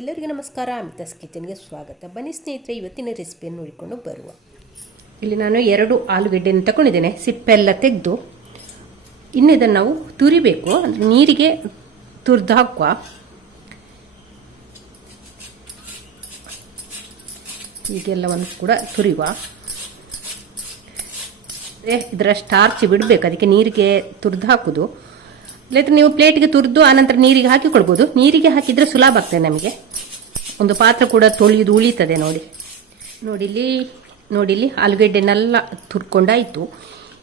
ಎಲ್ಲರಿಗೂ ನಮಸ್ಕಾರ, ಅಮಿತಾಸ್ ಕಿಚನ್ಗೆ ಸ್ವಾಗತ. ಬನ್ನಿ ಸ್ನೇಹಿತರೆ, ಇವತ್ತಿನ ರೆಸಿಪಿಯನ್ನು ನೋಡಿಕೊಂಡು ಬರುವ. ಇಲ್ಲಿ ನಾನು ಎರಡು ಆಲೂಗಡ್ಡೆಯನ್ನು ತಗೊಂಡಿದ್ದೇನೆ ಸಿಪ್ಪೆಲ್ಲ ತೆಗೆದು, ಇನ್ನು ಇದನ್ನು ನಾವು ತುರಿಬೇಕು. ಅಂದರೆ ನೀರಿಗೆ ತುರಿದು ಹಾಕುವ. ಹೀಗೆಲ್ಲವನ್ನು ಕೂಡ ತುರಿಯುವ ಇದರ ಸ್ಟಾರ್ಚ್ ಬಿಡಬೇಕು. ಅದಕ್ಕೆ ನೀರಿಗೆ ತುರಿದು ಹಾಕೋದು. ಇಲ್ಲದ್ರೆ ನೀವು ಪ್ಲೇಟ್ಗೆ ತುರಿದು, ಆನಂತರ ನೀರಿಗೆ ಹಾಕಿ ಕೊಡ್ಬೋದು. ನೀರಿಗೆ ಹಾಕಿದ್ರೆ ಸುಲಭ ಆಗ್ತದೆ ನಮಗೆ. ಒಂದು ಪಾತ್ರ ಕೂಡ ತೊಳೆಯುದು ಉಳಿತದೆ ನೋಡಿ. ನೋಡಿಲಿ ನೋಡಿಲಿ ಆಲೂಗಡ್ಡೆನೆಲ್ಲ ತುರ್ಕೊಂಡಾಯಿತು.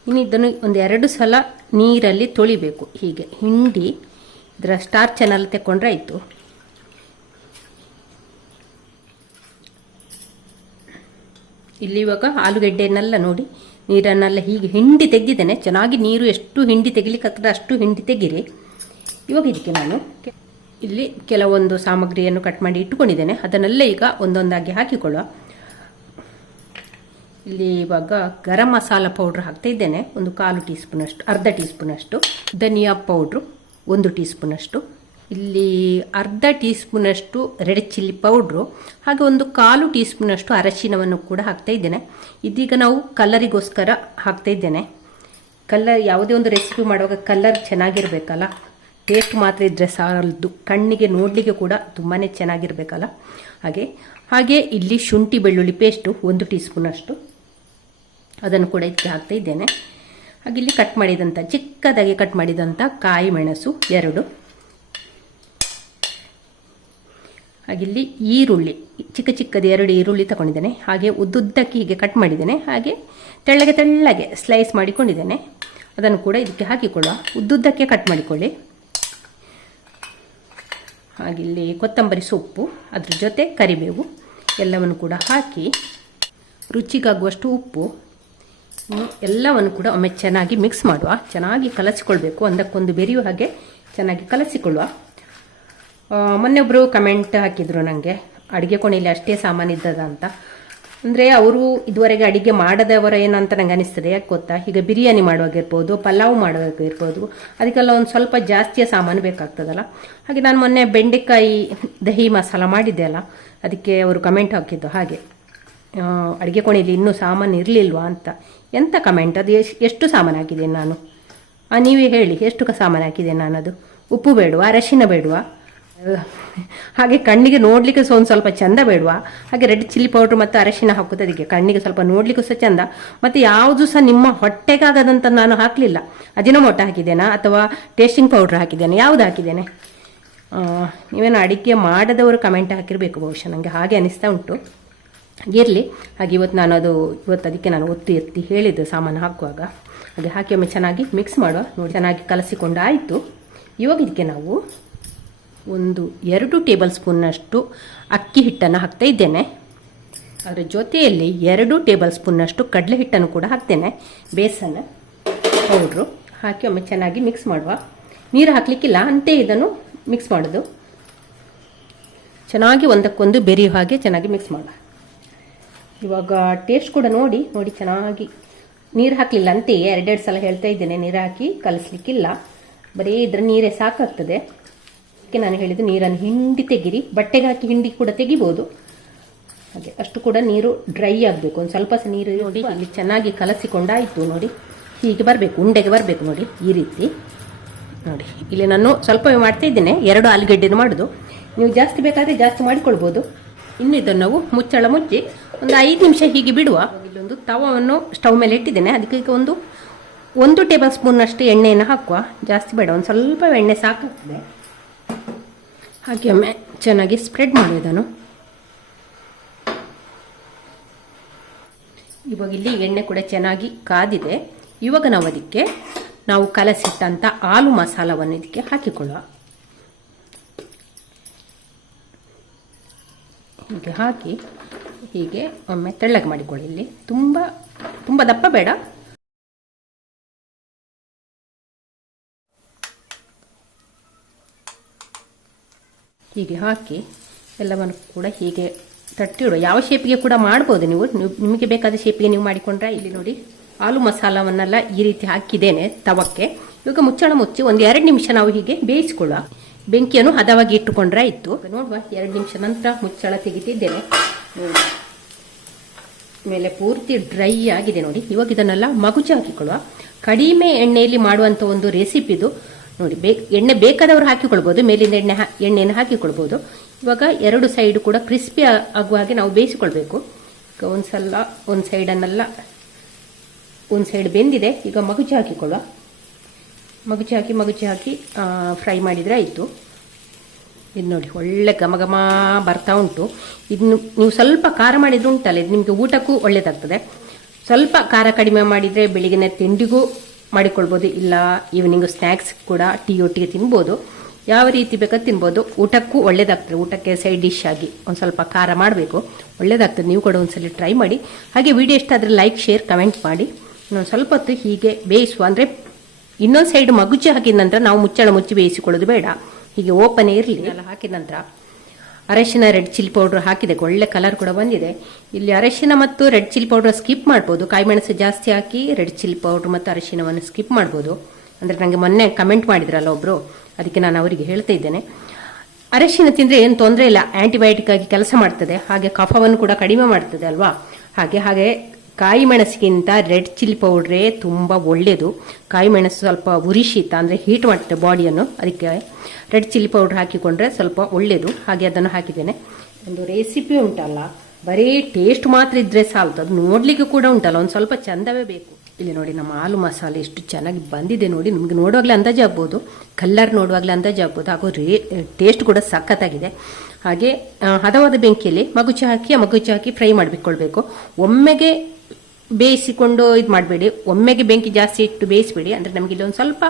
ಇನ್ನು ಇದನ್ನು ಒಂದು ಎರಡು ಸಲ ನೀರಲ್ಲಿ ತೊಳಿಬೇಕು. ಹೀಗೆ ಹಿಂಡಿ ಇದರ ಸ್ಟಾರ್ಚನ್ನೆಲ್ಲ ತೆಕ್ಕೊಂಡ್ರೆ ಆಯಿತು ಇಲ್ಲಿ ಇವಾಗ ಆಲೂಗಡ್ಡೆನೆಲ್ಲ ನೋಡಿ. ನೀರನ್ನೆಲ್ಲ ಹೀಗೆ ಹಿಂಡಿ ತೆಗೆದಿದ್ದೇನೆ. ಚೆನ್ನಾಗಿ ನೀರು ಎಷ್ಟು ಹಿಂಡಿ ತೆಗಿಲಿಕ್ಕೆ ಅಷ್ಟು ಹಿಂಡಿ ತೆಗೀರಿ. ಇವಾಗ ಇದಕ್ಕೆ ನಾನು ಇಲ್ಲಿ ಕೆಲವೊಂದು ಸಾಮಗ್ರಿಯನ್ನು ಕಟ್ ಮಾಡಿ ಇಟ್ಟುಕೊಂಡಿದ್ದೇನೆ. ಅದನ್ನೆಲ್ಲ ಈಗ ಒಂದೊಂದಾಗಿ ಹಾಕಿಕೊಳ್ಳುವ. ಇಲ್ಲಿ ಇವಾಗ ಗರಂ ಮಸಾಲ ಪೌಡ್ರ್ ಹಾಕ್ತಾ ಇದ್ದೇನೆ. ಒಂದು ಕಾಲು ಟೀ ಸ್ಪೂನಷ್ಟು ಅರ್ಧ ಟೀ ಸ್ಪೂನಷ್ಟು ಧನಿಯಾ ಪೌಡ್ರು, ಒಂದು ಟೀ ಸ್ಪೂನಷ್ಟು ಇಲ್ಲಿ ಅರ್ಧ ಟೀ ಸ್ಪೂನಷ್ಟು ರೆಡ್ ಚಿಲ್ಲಿ ಪೌಡ್ರು, ಹಾಗೆ ಒಂದು ಕಾಲು ಟೀ ಸ್ಪೂನಷ್ಟು ಅರಶಿನವನ್ನು ಕೂಡ ಹಾಕ್ತಾ ಇದ್ದೇನೆ. ಇದೀಗ ನಾವು ಕಲರಿಗೋಸ್ಕರ ಹಾಕ್ತಾ ಇದ್ದೇನೆ. ಕಲರ್, ಯಾವುದೇ ಒಂದು ರೆಸಿಪಿ ಮಾಡುವಾಗ ಕಲರ್ ಚೆನ್ನಾಗಿರಬೇಕಲ್ಲ? ಟೇಸ್ಟ್ ಮಾತ್ರ ಇದ್ದರೆ ಸಾಲದು. ಕಣ್ಣಿಗೆ ನೋಡಲಿಕ್ಕೆ ಕೂಡ ತುಂಬಾ ಚೆನ್ನಾಗಿರಬೇಕಲ್ಲ? ಹಾಗೆ ಹಾಗೆ ಇಲ್ಲಿ ಶುಂಠಿ ಬೆಳ್ಳುಳ್ಳಿ ಪೇಸ್ಟು ಒಂದು ಟೀ ಸ್ಪೂನಷ್ಟು ಅದನ್ನು ಕೂಡ ಇದಕ್ಕೆ ಹಾಕ್ತಾ ಇದ್ದೇನೆ. ಹಾಗೆ ಇಲ್ಲಿ ಕಟ್ ಮಾಡಿದಂಥ ಚಿಕ್ಕದಾಗಿ ಕಟ್ ಮಾಡಿದಂಥ ಕಾಯಿ ಮೆಣಸು ಎರಡು. ಹಾಗೆ ಇಲ್ಲಿ ಈರುಳ್ಳಿ, ಚಿಕ್ಕ ಚಿಕ್ಕದ ಎರಡು ಈರುಳ್ಳಿ ತಗೊಂಡಿದ್ದೇನೆ. ಹಾಗೆ ಉದ್ದುದ್ದಕ್ಕೆ ಹೀಗೆ ಕಟ್ ಮಾಡಿದ್ದೇನೆ. ಹಾಗೆ ತೆಳ್ಳಗೆ ತೆಳ್ಳಗೆ ಸ್ಲೈಸ್ ಮಾಡಿಕೊಂಡಿದ್ದೇನೆ. ಅದನ್ನು ಕೂಡ ಇದಕ್ಕೆ ಹಾಕಿಕೊಳ್ಳುವ. ಉದ್ದುದ್ದಕ್ಕೆ ಕಟ್ ಮಾಡಿಕೊಳ್ಳಿ. ಹಾಗೆ ಇಲ್ಲಿ ಕೊತ್ತಂಬರಿ ಸೊಪ್ಪು, ಅದ್ರ ಜೊತೆ ಕರಿಬೇವು ಎಲ್ಲವನ್ನು ಕೂಡ ಹಾಕಿ ರುಚಿಗಾಗುವಷ್ಟು ಉಪ್ಪು ಎಲ್ಲವನ್ನು ಕೂಡ ಒಮ್ಮೆ ಚೆನ್ನಾಗಿ ಮಿಕ್ಸ್ ಮಾಡುವ. ಚೆನ್ನಾಗಿ ಕಲಸಿಕೊಳ್ಬೇಕು. ಒಂದಕ್ಕೊಂದು ಬೆರೆಯುವ ಹಾಗೆ ಚೆನ್ನಾಗಿ ಕಲಸಿಕೊಳ್ಳುವ. ಮೊನ್ನೆ ಒಬ್ಬರು ಕಮೆಂಟ್ ಹಾಕಿದ್ರು ನನಗೆ ಅಡುಗೆ ಕೋಣೆಯಲ್ಲಿ ಅಷ್ಟೇ ಸಾಮಾನು ಇದ್ದದ ಅಂತ. ಅಂದರೆ ಅವರು ಇದುವರೆಗೆ ಅಡುಗೆ ಮಾಡದವರ ಏನಂತ ನಂಗೆ ಅನಿಸ್ತದೆ, ಯಾಕೆ ಗೊತ್ತಾ? ಈಗ ಬಿರಿಯಾನಿ ಮಾಡುವಾಗಿರ್ಬೋದು ಪಲಾವ್ ಮಾಡುವಾಗಿರ್ಬೋದು ಅದಕ್ಕೆಲ್ಲ ಒಂದು ಸ್ವಲ್ಪ ಜಾಸ್ತಿಯ ಸಾಮಾನು ಬೇಕಾಗ್ತದಲ್ಲ. ಹಾಗೆ ನಾನು ಮೊನ್ನೆ ಬೆಂಡೆಕಾಯಿ ದಹಿ ಮಸಾಲ ಮಾಡಿದ್ದೆ ಅಲ್ಲ, ಅದಕ್ಕೆ ಅವರು ಕಮೆಂಟ್ ಹಾಕಿದ್ದು ಹಾಗೆ. ಅಡುಗೆ ಕೋಣೆಯಲ್ಲಿ ಇನ್ನೂ ಸಾಮಾನು ಇರಲಿಲ್ವಾ ಅಂತ. ಎಂಥ ಕಮೆಂಟ್ ಅದು ಎಷ್ಟು ಸಾಮಾನು ಹಾಕಿದ್ದೇನೆ ನಾನು? ನೀವೇ ಹೇಳಿ, ಎಷ್ಟು ಸಾಮಾನು ಹಾಕಿದೆ ನಾನು ಅದು ಉಪ್ಪು ಬೇಡವಾ, ಅರಶಿನ ಬೇಡವಾ? ಹಾಗೆ ಕಣ್ಣಿಗೆ ನೋಡ್ಲಿಕ್ಕೆ ಸಹ ಒಂದು ಸ್ವಲ್ಪ ಚಂದ ಬೇಡವಾ? ಹಾಗೆ ರೆಡ್ ಚಿಲ್ಲಿ ಪೌಡ್ರ್ ಮತ್ತು ಅರಶಿನ ಹಾಕುತ್ತೆ ಅದಕ್ಕೆ ಕಣ್ಣಿಗೆ ಸ್ವಲ್ಪ ನೋಡ್ಲಿಕ್ಕೂ ಸಹ ಚಂದ. ಮತ್ತು ಯಾವುದು ಸಹ ನಿಮ್ಮ ಹೊಟ್ಟೆಗಾಗದಂತ ನಾನು ಹಾಕಲಿಲ್ಲ. ಅಜಿನಮೊಟ್ಟ ಹಾಕಿದ್ದೇನಾ ಅಥವಾ ಟೇಸ್ಟಿಂಗ್ ಪೌಡ್ರ್ ಹಾಕಿದ್ದೇನೆ? ಯಾವುದು ಹಾಕಿದ್ದೇನೆ? ನೀವೇನು ಅಡಿಗೆ ಮಾಡದವರು ಕಮೆಂಟ್ ಹಾಕಿರಬೇಕು ಬಹುಶಃ. ನನಗೆ ಹಾಗೆ ಅನಿಸ್ತಾ ಉಂಟು. ಇರಲಿ. ಹಾಗೆ ಇವತ್ತು ನಾನು ಅದು ಇವತ್ತು ಅದಕ್ಕೆ ನಾನು ಒತ್ತಿ ಎತ್ತಿ ಹೇಳಿದ್ದು ಸಾಮಾನು ಹಾಕುವಾಗ. ಹಾಗೆ ಹಾಕಿ ಒಮ್ಮೆ ಚೆನ್ನಾಗಿ ಮಿಕ್ಸ್ ಮಾಡುವ. ನೋಡಿ, ಚೆನ್ನಾಗಿ ಕಲಸಿಕೊಂಡು ಆಯಿತು ಇವಾಗ ಇದಕ್ಕೆ ನಾವು ಒಂದು ಎರಡು ಟೇಬಲ್ ಸ್ಪೂನ್ನಷ್ಟು ಅಕ್ಕಿ ಹಿಟ್ಟನ್ನು ಹಾಕ್ತಾ ಇದ್ದೇನೆ. ಅದರ ಜೊತೆಯಲ್ಲಿ ಎರಡು ಟೇಬಲ್ ಸ್ಪೂನ್ನಷ್ಟು ಕಡಲೆ ಹಿಟ್ಟನ್ನು ಕೂಡ ಹಾಕ್ತೇನೆ. ಬೇಸನ್ ಪೌಡ್ರು ಹಾಕಿ ಒಮ್ಮೆ ಚೆನ್ನಾಗಿ ಮಿಕ್ಸ್ ಮಾಡುವ. ನೀರು ಹಾಕಲಿಕ್ಕಿಲ್ಲ, ಅಂತೆ ಇದನ್ನು ಮಿಕ್ಸ್ ಮಾಡೋದು. ಚೆನ್ನಾಗಿ ಒಂದಕ್ಕೊಂದು ಬೆರೆಯುವ ಹಾಗೆ ಚೆನ್ನಾಗಿ ಮಿಕ್ಸ್ ಮಾಡುವ. ಇವಾಗ ಟೇಸ್ಟ್ ಕೂಡ ನೋಡಿ ನೋಡಿ ಚೆನ್ನಾಗಿ. ನೀರು ಹಾಕಲಿಲ್ಲ ಅಂತೆಯೇ ಎರಡೆರಡು ಸಲ ಹೇಳ್ತಾ ಇದ್ದೇನೆ, ನೀರು ಹಾಕಿ ಕಲಿಸ್ಲಿಕ್ಕಿಲ್ಲ. ಬರೀ ಇದ್ರ ನೀರೇ ಸಾಕಾಗ್ತದೆ. ಅದಕ್ಕೆ ನಾನು ಹೇಳಿದ್ದು ನೀರನ್ನು ಹಿಂಡಿ ತೆಗಿರಿ ಬಟ್ಟೆಗೆ ಹಾಕಿ ಹಿಂಡಿ ಕೂಡ ತೆಗಿಬೋದು. ಹಾಗೆ ಅಷ್ಟು ಕೂಡ ನೀರು ಡ್ರೈ ಆಗಬೇಕು. ಒಂದು ಸ್ವಲ್ಪ ಸಹ ನೀರು ನೋಡಿ. ಅಲ್ಲಿ ಚೆನ್ನಾಗಿ ಕಲಸಿಕೊಂಡಾಯಿತು ನೋಡಿ. ಹೀಗೆ ಬರಬೇಕು ಉಂಡೆಗೆ ಬರಬೇಕು ನೋಡಿ ಈ ರೀತಿ. ನೋಡಿ ಇಲ್ಲಿ ನಾನು ಸ್ವಲ್ಪ ಮಾಡ್ತಾ ಇದ್ದೇನೆ ಎರಡು ಆಲೂಗಡ್ಡೆನ ಮಾಡೋದು. ನೀವು ಜಾಸ್ತಿ ಬೇಕಾದರೆ ಜಾಸ್ತಿ ಮಾಡಿಕೊಳ್ಬೋದು. ಇನ್ನು ಇದನ್ನು ನಾವು ಮುಚ್ಚಳ ಮುಚ್ಚಿ ಒಂದು ಐದು ನಿಮಿಷ ಹೀಗೆ ಬಿಡುವ. ಇಲ್ಲೊಂದು ತವವನ್ನು ಸ್ಟವ್ ಮೇಲೆ ಇಟ್ಟಿದ್ದೇನೆ. ಅದಕ್ಕೆ ಈಗ ಒಂದು ಒಂದು ಟೇಬಲ್ ಸ್ಪೂನ್ನಷ್ಟು ಎಣ್ಣೆಯನ್ನು ಹಾಕುವ. ಜಾಸ್ತಿ ಬೇಡ ಒಂದು ಸ್ವಲ್ಪ ಎಣ್ಣೆ ಸಾಕಾಗ್ತದೆ. ಹಾಗೆ ಒಮ್ಮೆ ಚೆನ್ನಾಗಿ ಸ್ಪ್ರೆಡ್ ಮಾಡಿದನು. ಇವಾಗ ಇಲ್ಲಿ ಎಣ್ಣೆ ಕೂಡ ಚೆನ್ನಾಗಿ ಕಾದಿದೆ. ಇವಾಗ ನಾವು ಅದಕ್ಕೆ ನಾವು ಕಲಸಿಟ್ಟಂಥ ಹಾಲು ಮಸಾಲವನ್ನು ಇದಕ್ಕೆ ಹಾಕಿಕೊಳ್ಳುವ. ಹೀಗೆ ಹಾಕಿ ಹೀಗೆ ಒಮ್ಮೆ ತೆಳ್ಳಗೆ ಮಾಡಿಕೊಳ್ಳಿ ಇಲ್ಲಿ. ತುಂಬ ತುಂಬ ದಪ್ಪ ಬೇಡ. ಹೀಗೆ ಹಾಕಿ ಎಲ್ಲವನ್ನು ಕೂಡ ಹೀಗೆ ತಟ್ಟಿಡುವ ಯಾವ ಶೇಪಿಗೆ ಕೂಡ ಮಾಡ್ಬೋದು ನೀವು. ನಿಮಗೆ ಬೇಕಾದ ಶೇಪಿಗೆ ನೀವು ಮಾಡಿಕೊಂಡ್ರೆ ಇಲ್ಲಿ ನೋಡಿ ಆಲೂ ಮಸಾಲವನ್ನೆಲ್ಲ ಈ ರೀತಿ ಹಾಕಿದ್ದೇನೆ ತವಕ್ಕೆ. ಇವಾಗ ಮುಚ್ಚಳ ಮುಚ್ಚಿ ಒಂದು ಎರಡು ನಿಮಿಷ ನಾವು ಹೀಗೆ ಬೇಯಿಸ್ಕೊಳ್ಳುವ. ಬೆಂಕಿಯನ್ನು ಹದವಾಗಿ ಇಟ್ಟುಕೊಂಡ್ರೆ ಇತ್ತು ನೋಡುವ, ಎರಡು ನಿಮಿಷ ನಂತರ ಮುಚ್ಚಳ ತೆಗಿತಿದ್ದೇನೆ ಮೇಲೆ ಪೂರ್ತಿ ಡ್ರೈ ಆಗಿದೆ ನೋಡಿ. ಇವಾಗ ಇದನ್ನೆಲ್ಲ ಮಗುಚಿ ಹಾಕಿಕೊಳ್ಳುವ ಕಡಿಮೆ ಎಣ್ಣೆಯಲ್ಲಿ ಮಾಡುವಂತ ಒಂದು ರೆಸಿಪಿ ಇದು ನೋಡಿ, ಬೇ, ಎಣ್ಣೆ ಬೇಕಾದವರು ಹಾಕಿಕೊಳ್ಬೋದು, ಮೇಲಿಂದ ಎಣ್ಣೆ ಎಣ್ಣೆಯನ್ನು ಹಾಕಿಕೊಳ್ಬೋದು. ಇವಾಗ ಎರಡು ಸೈಡ್ ಕೂಡ ಕ್ರಿಸ್ಪಿ ಆಗುವ ಹಾಗೆ ನಾವು ಬೇಯಿಸಿಕೊಳ್ಬೇಕು. ಈಗ ಒಂದ್ಸಲ, ಒಂದು ಸೈಡನ್ನೆಲ್ಲ ಒಂದು ಸೈಡ್ ಬೆಂದಿದೆ, ಈಗ ಮಗುಚಿ ಹಾಕಿಕೊಳ್ಳುವ. ಮಗುಚಿ ಹಾಕಿ ಮಗುಚಿ ಹಾಕಿ ಫ್ರೈ ಮಾಡಿದರೆ ಆಯಿತು. ಇದು ನೋಡಿ, ಒಳ್ಳೆ ಘಮ ಘಮ ಬರ್ತಾ ಉಂಟು. ಇದನ್ನು ನೀವು ಸ್ವಲ್ಪ ಖಾರ ಮಾಡಿದ್ರೆ ಉಂಟಲ್ಲ, ಇದು ನಿಮಗೆ ಊಟಕ್ಕೂ ಒಳ್ಳೇದಾಗ್ತದೆ. ಸ್ವಲ್ಪ ಖಾರ ಕಡಿಮೆ ಮಾಡಿದರೆ ಬೆಳಿಗ್ಗಿನ ತಿಂಡಿಗೂ ಮಾಡಿಕೊಳ್ಬೋದು. ಇಲ್ಲ ಈವ್ನಿಂಗ್ ಸ್ನ್ಯಾಕ್ಸ್ ಕೂಡ ಟೀ ಒಟ್ಟಿಗೆ ತಿನ್ಬೋದು. ಯಾವ ರೀತಿ ಬೇಕಾದ್ರೆ ತಿನ್ಬೋದು. ಊಟಕ್ಕೂ ಒಳ್ಳೇದಾಗ್ತದೆ. ಊಟಕ್ಕೆ ಸೈಡ್ ಡಿಶ್ ಆಗಿ ಒಂದು ಸ್ವಲ್ಪ ಖಾರ ಮಾಡಬೇಕು. ಒಳ್ಳೇದಾಗ್ತದೆ. ನೀವು ಕೂಡ ಒಂದ್ಸಲ ಟ್ರೈ ಮಾಡಿ. ಹಾಗೆ ವಿಡಿಯೋ ಇಷ್ಟ ಆದರೆ ಲೈಕ್ ಶೇರ್ ಕಮೆಂಟ್ ಮಾಡಿ. ಸ್ವಲ್ಪ ಹೊತ್ತು ಹೀಗೆ ಬೇಯಿಸುವ ಅಂದರೆ ಇನ್ನೊಂದು ಸೈಡ್ ಮಗುಚಿ ಹಾಕಿದ ನಂತರ ನಾವು ಮುಚ್ಚಳ ಮುಚ್ಚಿ ಬೇಯಿಸಿಕೊಳ್ಳೋದು ಬೇಡ. ಹೀಗೆ ಓಪನ್ ಇರಲಿ. ಎಲ್ಲ ಹಾಕಿದ ನಂತರ. ಅರಶಿನ ರೆಡ್ ಚಿಲ್ಲಿ ಪೌಡರ್ ಹಾಕಿದೆ. ಒಳ್ಳೆ ಕಲರ್ ಕೂಡ ಬಂದಿದೆ. ಇಲ್ಲಿ ಅರಶಿನ ಮತ್ತು ರೆಡ್ ಚಿಲ್ಲಿ ಪೌಡರ್ ಸ್ಕಿಪ್ ಮಾಡ್ಬೋದು. ಕಾಯಿಮೆಣಸು ಜಾಸ್ತಿ ಹಾಕಿ ರೆಡ್ ಚಿಲ್ಲಿ ಪೌಡರ್ ಮತ್ತು ಅರಶಿನವನ್ನು ಸ್ಕಿಪ್ ಮಾಡ್ಬೋದು. ಅಂದರೆ ನನಗೆ ಮೊನ್ನೆ ಕಮೆಂಟ್ ಮಾಡಿದ್ರಲ್ಲ ಒಬ್ಬರು ಅದಕ್ಕೆ ನಾನು ಅವರಿಗೆ ಹೇಳ್ತಾ ಇದ್ದೇನೆ. ಅರಶಿನ ತಿಂದರೆ ಏನು ತೊಂದರೆ ಇಲ್ಲ. ಆಂಟಿಬಯೋಟಿಕ್ ಆಗಿ ಕೆಲಸ ಮಾಡ್ತದೆ. ಹಾಗೆ ಕಫವನ್ನು ಕೂಡ ಕಡಿಮೆ ಮಾಡ್ತದೆ ಅಲ್ವಾ? ಹಾಗೆ ಹಾಗೆ ಕಾಯಿ ಮೆಣಸಿಗಿಂತ ರೆಡ್ ಚಿಲ್ಲಿ ಪೌಡ್ರೇ ತುಂಬ ಒಳ್ಳೆಯದು ಕಾಯಿ ಮೆಣಸು ಸ್ವಲ್ಪ ಉರಿಶೀತ ಅಂದರೆ ಹೀಟ್ ಮಾಡುತ್ತೆ ಬಾಡಿಯನ್ನು. ಅದಕ್ಕೆ ರೆಡ್ ಚಿಲ್ಲಿ ಪೌಡ್ರ್ ಹಾಕಿಕೊಂಡ್ರೆ ಸ್ವಲ್ಪ ಒಳ್ಳೆಯದು ಹಾಗೆ ಅದನ್ನು ಹಾಕಿದ್ದೇನೆ. ಒಂದು ರೆಸಿಪಿ ಉಂಟಲ್ಲ, ಬರೀ ಟೇಸ್ಟ್ ಮಾತ್ರ ಇದ್ರೆ ಸಾಲದು. ಅದು ನೋಡಲಿಕ್ಕೆ ಕೂಡ ಉಂಟಲ್ಲ, ಒಂದು ಸ್ವಲ್ಪ ಚಂದವೇ ಬೇಕು. ಇಲ್ಲಿ ನೋಡಿ ನಮ್ಮ ಹಾಲು ಮಸಾಲೆ ಎಷ್ಟು ಚೆನ್ನಾಗಿ ಬಂದಿದೆ ನೋಡಿ. ನಿಮಗೆ ನೋಡುವಾಗಲೇ ಅಂದಾಜು ಆಗ್ಬೋದು. ಕಲ್ಲರ್ ನೋಡುವಾಗಲೇ ಅಂದಾಜು ಆಗ್ಬೋದು. ಹಾಗೂ ರೇ, ಟೇಸ್ಟ್ ಕೂಡ ಸಖತ್ತಾಗಿದೆ. ಹಾಗೆ ಹದವಾದ ಬೆಂಕಿಯಲ್ಲಿ ಮಗುಚಿ ಹಾಕಿ ಮಗುಚಿ ಹಾಕಿ ಫ್ರೈ ಮಾಡಿಬಿಟ್ಕೊಳ್ಬೇಕು. ಒಮ್ಮೆಗೆ ಬೇಯಿಸಿಕೊಂಡು ಇದು ಮಾಡಬೇಡಿ. ಒಮ್ಮೆಗೆ ಬೆಂಕಿ ಜಾಸ್ತಿ ಇಟ್ಟು ಬೇಯಿಸಬೇಡಿ. ಅಂದರೆ ನಮಗೆ ಇಲ್ಲಿ ಒಂದು ಸ್ವಲ್ಪ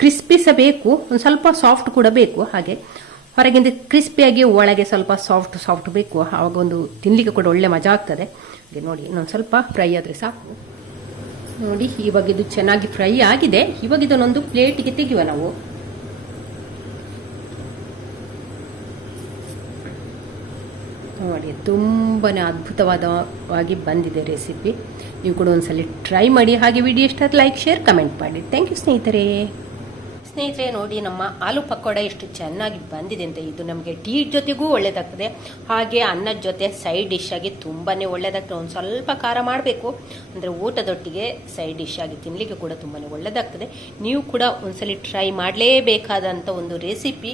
ಕ್ರಿಸ್ಪಿ ಸಹ ಬೇಕು. ಒಂದು ಸ್ವಲ್ಪ ಸಾಫ್ಟ್ ಕೂಡ ಬೇಕು. ಹಾಗೆ ಹೊರಗಿಂದ ಕ್ರಿಸ್ಪಿಯಾಗಿ ಒಳಗೆ ಸ್ವಲ್ಪ ಸಾಫ್ಟ್ ಸಾಫ್ಟ್ ಬೇಕು. ಆವಾಗ ಒಂದು ತಿನ್ನಲಿಕ್ಕೆ ಕೂಡ ಒಳ್ಳೆ ಮಜಾ ಆಗ್ತದೆ. ಹಾಗೆ ನೋಡಿ, ಇನ್ನೊಂದು ಸ್ವಲ್ಪ ಫ್ರೈ ಆದರೆ ಸಾಕು. ನೋಡಿ, ಇವಾಗ ಇದು ಚೆನ್ನಾಗಿ ಫ್ರೈ ಆಗಿದೆ. ಇವಾಗ ಇದನ್ನೊಂದು ಪ್ಲೇಟಿಗೆ ತೆಗೆಯುವ ನಾವು. ನೋಡಿ ತುಂಬಾ ಅದ್ಭುತವಾದವಾಗಿ ಬಂದಿದೆ ರೆಸಿಪಿ ನೀವು ಕೂಡ ಒಂದ್ಸಲ ಟ್ರೈ ಮಾಡಿ, ಹಾಗೆ ವಿಡಿಯೋ ಇಷ್ಟ ಲೈಕ್ ಶೇರ್ ಕಮೆಂಟ್ ಮಾಡಿ. ಥ್ಯಾಂಕ್ ಯು ಸ್ನೇಹಿತರೆ. ಸ್ನೇಹಿತರೆ, ನೋಡಿ ನಮ್ಮ ಆಲೂ ಪಕೋಡ ಎಷ್ಟು ಚೆನ್ನಾಗಿ ಬಂದಿದೆ ಅಂತ ಇದು ನಮಗೆ ಟೀ ಜೊತೆಗೂ ಒಳ್ಳೇದಾಗ್ತದೆ. ಹಾಗೆ ಅನ್ನದ ಜೊತೆ ಸೈಡ್ ಡಿಶ್ ಆಗಿ ತುಂಬಾ ಒಳ್ಳೇದಾಗ್ತದೆ. ಒಂದು ಸ್ವಲ್ಪ ಖಾರ ಮಾಡಬೇಕು. ಅಂದರೆ ಊಟದೊಟ್ಟಿಗೆ ಸೈಡ್ ಡಿಶ್ ಆಗಿ ತಿನ್ನಲಿಕ್ಕೆ ಕೂಡ ತುಂಬಾ ಒಳ್ಳೇದಾಗ್ತದೆ. ನೀವು ಕೂಡ ಒಂದ್ಸಲಿ ಟ್ರೈ ಮಾಡಲೇಬೇಕಾದಂಥ ಒಂದು ರೆಸಿಪಿ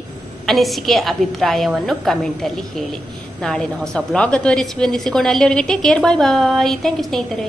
ಅನಿಸಿಕೆ, ಅಭಿಪ್ರಾಯವನ್ನು ಕಮೆಂಟಲ್ಲಿ ಹೇಳಿ. ನಾಳಿನ ಹೊಸ ಬ್ಲಾಗ್ ಅಥವಾ ರೆಸಿಪಿ ಸಿಗೋಣ ಅಲ್ಲಿವರೆಗೆ take care bye bye thank you ಸ್ನೇಹಿತರೆ.